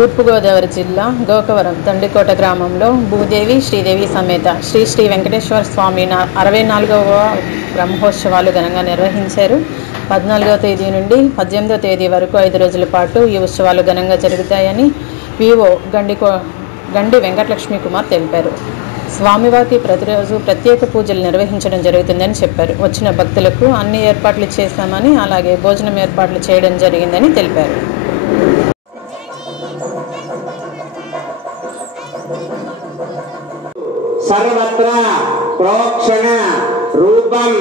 తూర్పుగోదావరి జిల్లా గోకవరం తండికోట గ్రామంలో భూదేవి శ్రీదేవి సమేత శ్రీ శ్రీ వెంకటేశ్వర స్వామి 64వ బ్రహ్మోత్సవాలు ఘనంగా నిర్వహించారు. 14వ తేదీ నుండి 18వ తేదీ వరకు 5 రోజుల పాటు ఈ ఉత్సవాలు ఘనంగా జరుగుతాయని వివో గండి వెంకటలక్ష్మి కుమార్ తెలిపారు. స్వామివారికి ప్రతిరోజు ప్రత్యేక పూజలు నిర్వహించడం జరుగుతుందని చెప్పారు. వచ్చిన భక్తులకు అన్ని ఏర్పాట్లు చేశామని, అలాగే భోజనం ఏర్పాట్లు చేయడం జరిగిందని తెలిపారు. सर्वत्र प्रोक्षण रूपम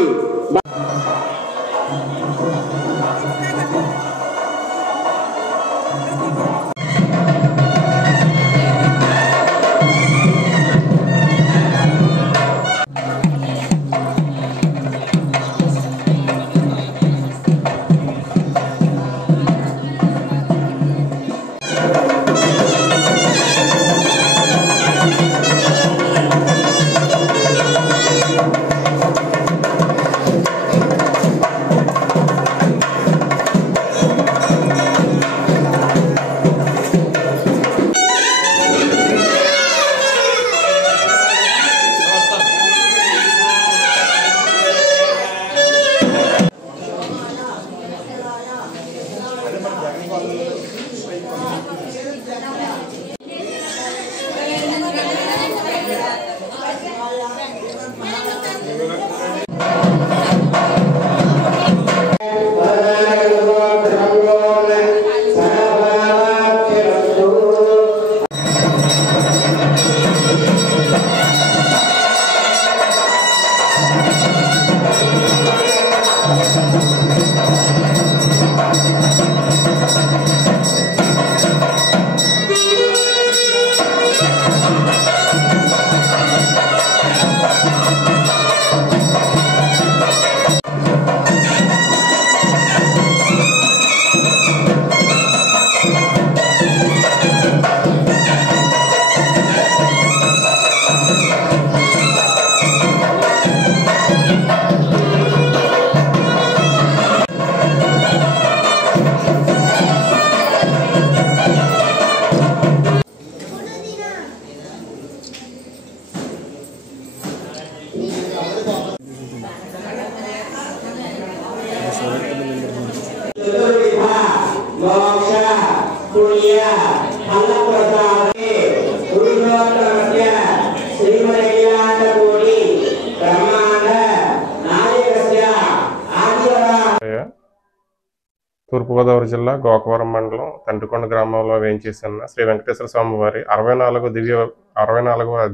తూర్పుగోదావరి జిల్లా గోకవరం మండలం తండ్రికొండ గ్రామంలో వేయించేసిన శ్రీ వెంకటేశ్వర స్వామి వారి 64వ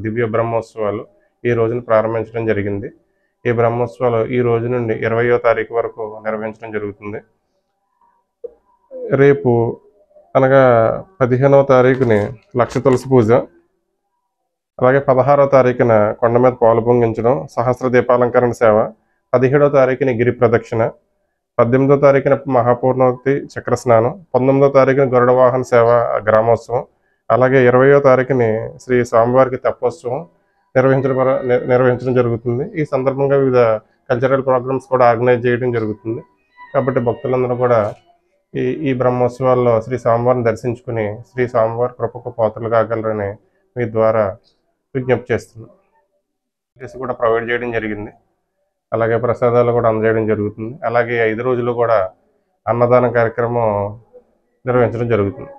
దివ్య బ్రహ్మోత్సవాలు ఈ రోజున ప్రారంభించడం జరిగింది. ఈ బ్రహ్మోత్సవాలు ఈ రోజు నుండి 20వ తారీఖు వరకు నిర్వహించడం జరుగుతుంది. రేపు అనగా 15వ తారీఖుని లక్ష తులసి పూజ, అలాగే 16వ తారీఖున కొండ మీద పాలు పొంగించడం, సహస్ర దీపాలంకరణ సేవ, 17వ తారీఖుని గిరి ప్రదక్షిణ, 18వ తారీఖున మహాపూర్ణవతి చక్ర స్నానం, 19వ తారీఖున గరుడ వాహన సేవ గ్రామోత్సవం, అలాగే 20వ తారీఖుని శ్రీ స్వామివారికి తెప్పోత్సవం నిర్వహించడం జరుగుతుంది. ఈ సందర్భంగా వివిధ కల్చరల్ ప్రోగ్రామ్స్ కూడా ఆర్గనైజ్ చేయడం జరుగుతుంది. కాబట్టి భక్తులందరూ కూడా ఈ బ్రహ్మోత్సవాల్లో శ్రీ స్వామివారిని దర్శించుకుని శ్రీ స్వామివారి కృపకు పాత్రలు కాగలరని మీ ద్వారా విజ్ఞప్తి చేస్తున్నాం. కూడా ప్రొవైడ్ చేయడం జరిగింది. అలాగే ప్రసాదాలు కూడా అందజేయడం జరుగుతుంది. అలాగే 5 రోజులు కూడా అన్నదాన కార్యక్రమం నిర్వహించడం జరుగుతుంది.